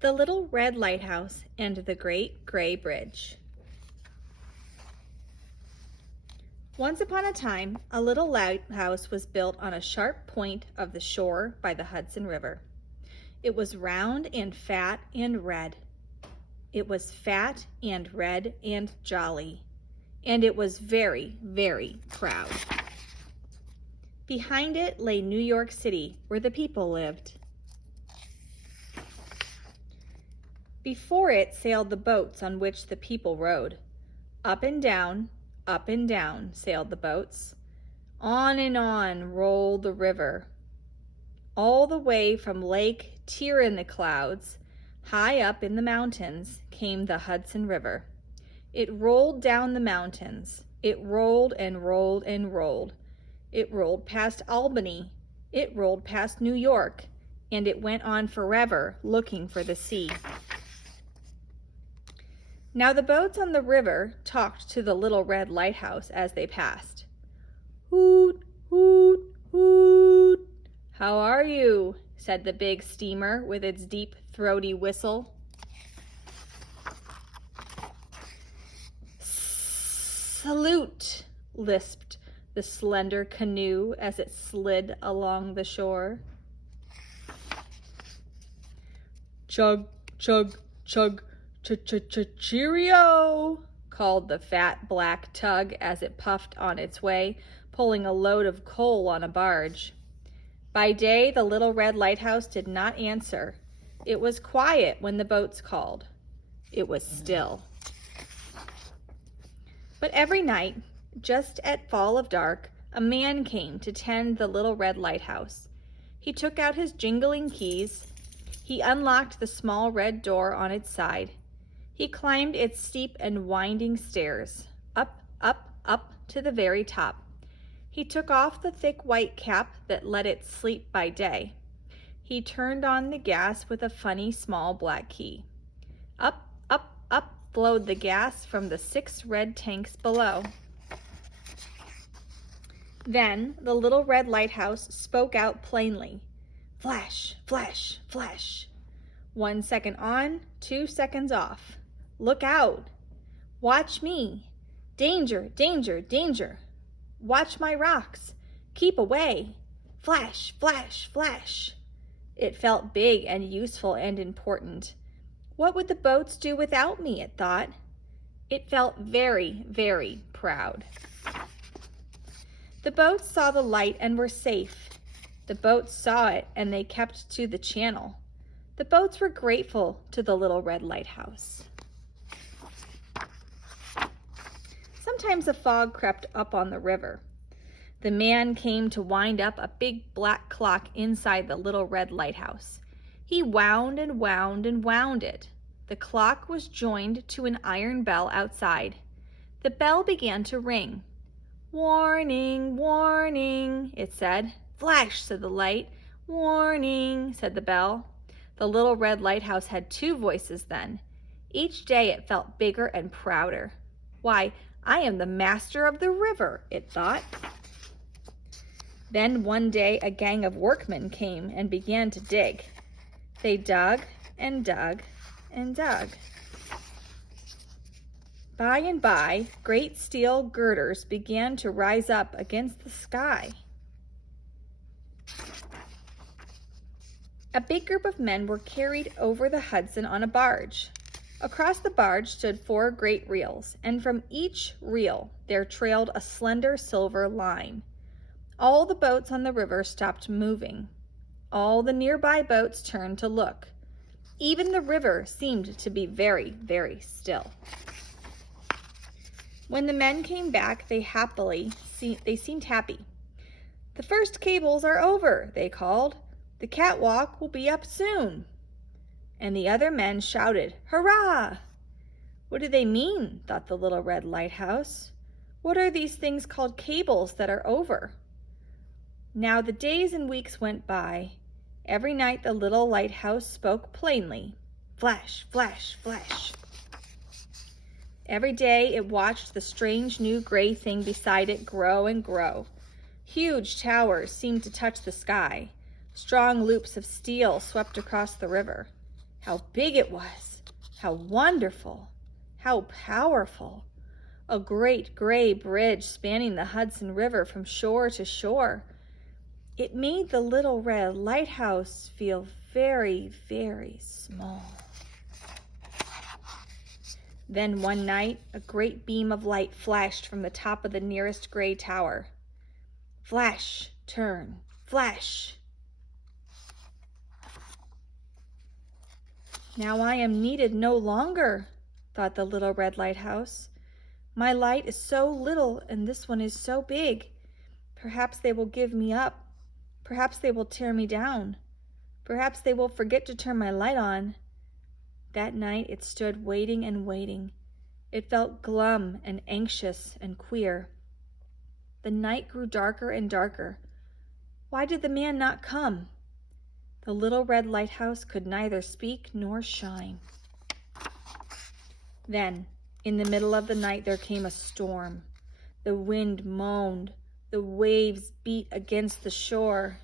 The Little Red Lighthouse and the Great Gray Bridge. Once upon a time, a little lighthouse was built on a sharp point of the shore by the Hudson River. It was round and fat and red. It was fat and red and jolly, and it was very, very proud. Behind it lay New York City, where the people lived. Before it sailed the boats on which the people rode. Up and down sailed the boats. On and on rolled the river. All the way from Lake Tir-in-the-Clouds, high up in the mountains, came the Hudson River. It rolled down the mountains. It rolled and rolled and rolled. It rolled past Albany. It rolled past New York, and it went on forever looking for the sea. Now the boats on the river talked to the Little Red Lighthouse as they passed. "Hoot, hoot, hoot. How are you?" said the big steamer with its deep, throaty whistle. "Salute," lisped the slender canoe as it slid along the shore. "Chug, chug, chug. Cheerio," called the fat black tug as it puffed on its way, pulling a load of coal on a barge. By day, the Little Red Lighthouse did not answer. It was quiet when the boats called. It was still. But every night, just at fall of dark, a man came to tend the Little Red Lighthouse. He took out his jingling keys. He unlocked the small red door on its side. He climbed its steep and winding stairs, up, up, up to the very top. He took off the thick white cap that let it sleep by day. He turned on the gas with a funny small black key. Up, up, up flowed the gas from the 6 red tanks below. Then the Little Red Lighthouse spoke out plainly. Flash, flash, flash. 1 second on, 2 seconds off. Look out! Watch me! Danger, danger, danger! Watch my rocks! Keep away! Flash, flash, flash! It felt big and useful and important. What would the boats do without me, it thought. It felt very, very proud. The boats saw the light and were safe. The boats saw it and they kept to the channel. The boats were grateful to the Little Red Lighthouse. Sometimes a fog crept up on the river. The man came to wind up a big black clock inside the Little Red Lighthouse. He wound and wound and wound it. The clock was joined to an iron bell outside. The bell began to ring. "Warning, warning," it said. "Flash," said the light. "Warning," said the bell. The Little Red Lighthouse had 2 voices then. Each day it felt bigger and prouder. Why, I am the master of the river, it thought. Then one day a gang of workmen came and began to dig. They dug and dug and dug. By and by, great steel girders began to rise up against the sky. A big group of men were carried over the Hudson on a barge. Across the barge stood 4 great reels, and from each reel there trailed a slender silver line. All the boats on the river stopped moving. All the nearby boats turned to look. Even the river seemed to be very, very still. When the men came back, they seemed happy. "The first cables are over," they called. "The catwalk will be up soon." And the other men shouted, "Hurrah!" What do they mean, thought the Little Red Lighthouse. What are these things called cables that are over? Now the days and weeks went by. Every night the little lighthouse spoke plainly. Flash, flash, flash. Every day it watched the strange new gray thing beside it grow and grow. Huge towers seemed to touch the sky. Strong loops of steel swept across the river. How big it was! How wonderful! How powerful! A great gray bridge spanning the Hudson River from shore to shore. It made the little red lighthouse feel very, very small. Then one night, a great beam of light flashed from the top of the nearest gray tower. Flash, turn, flash. Now I am needed no longer, thought the little red lighthouse. My light is so little and this one is so big. Perhaps they will give me up. Perhaps they will tear me down. Perhaps they will forget to turn my light on. That night it stood waiting and waiting. It felt glum and anxious and queer. The night grew darker and darker. Why did the man not come? The little red lighthouse could neither speak nor shine. Then, in the middle of the night, there came a storm. The wind moaned. The waves beat against the shore.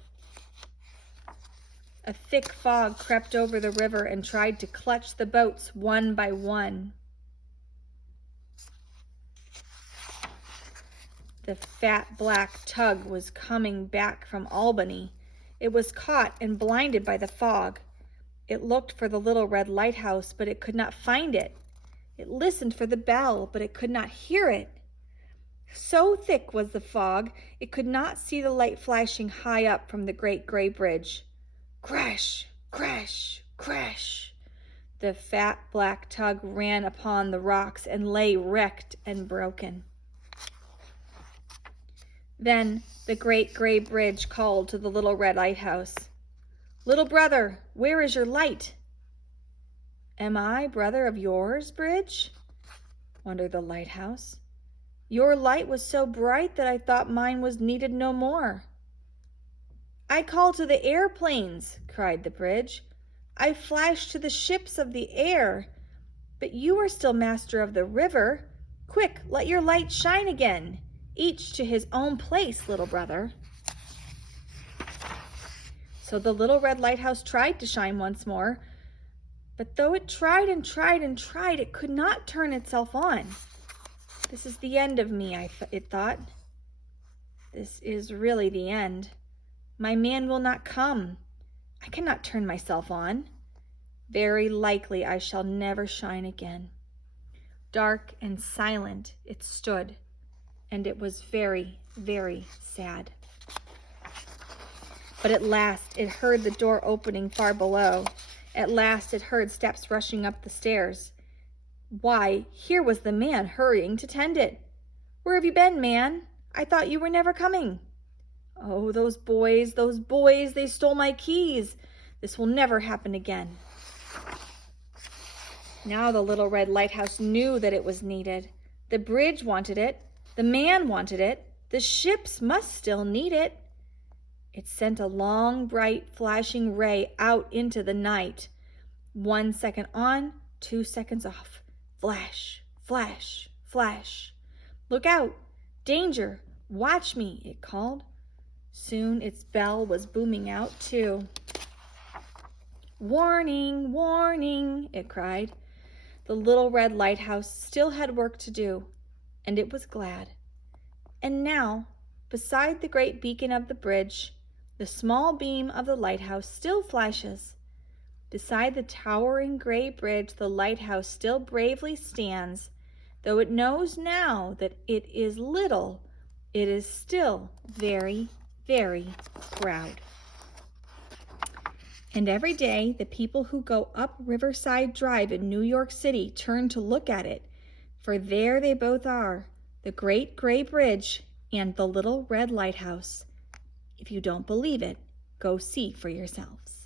A thick fog crept over the river and tried to clutch the boats one by one. The fat black tug was coming back from Albany. It was caught and blinded by the fog. It looked for the little red lighthouse, but it could not find it. It listened for the bell, but it could not hear it. So thick was the fog, it could not see the light flashing high up from the great gray bridge. Crash, crash, crash. The fat black tug ran upon the rocks and lay wrecked and broken. Then the great gray bridge called to the little red lighthouse. Little brother, where is your light? Am I brother of yours, bridge? Wondered the lighthouse. Your light was so bright that I thought mine was needed no more. I call to the airplanes, cried the bridge. I flash to the ships of the air. But you are still master of the river. Quick, let your light shine again. Each to his own place, little brother. So the little red lighthouse tried to shine once more, but though it tried and tried and tried, it could not turn itself on. This is the end of me, it thought. This is really the end. My man will not come. I cannot turn myself on. Very likely I shall never shine again. Dark and silent it stood, and it was very, very sad. But at last it heard the door opening far below. At last it heard steps rushing up the stairs. Why, here was the man hurrying to tend it. Where have you been, man? I thought you were never coming. Oh, those boys, they stole my keys. This will never happen again. Now the little red lighthouse knew that it was needed. The bridge wanted it. The man wanted it. The ships must still need it. It sent a long, bright, flashing ray out into the night. 1 second on, 2 seconds off. Flash, flash, flash. Look out! Danger! Watch me, it called. Soon its bell was booming out too. Warning, warning, it cried. The little red lighthouse still had work to do, and it was glad. And now, beside the great beacon of the bridge, the small beam of the lighthouse still flashes. Beside the towering gray bridge, the lighthouse still bravely stands. Though it knows now that it is little, it is still very, very proud. And every day, the people who go up Riverside Drive in New York City turn to look at it, for there they both are, the great gray bridge and the little red lighthouse. If you don't believe it, go see for yourselves.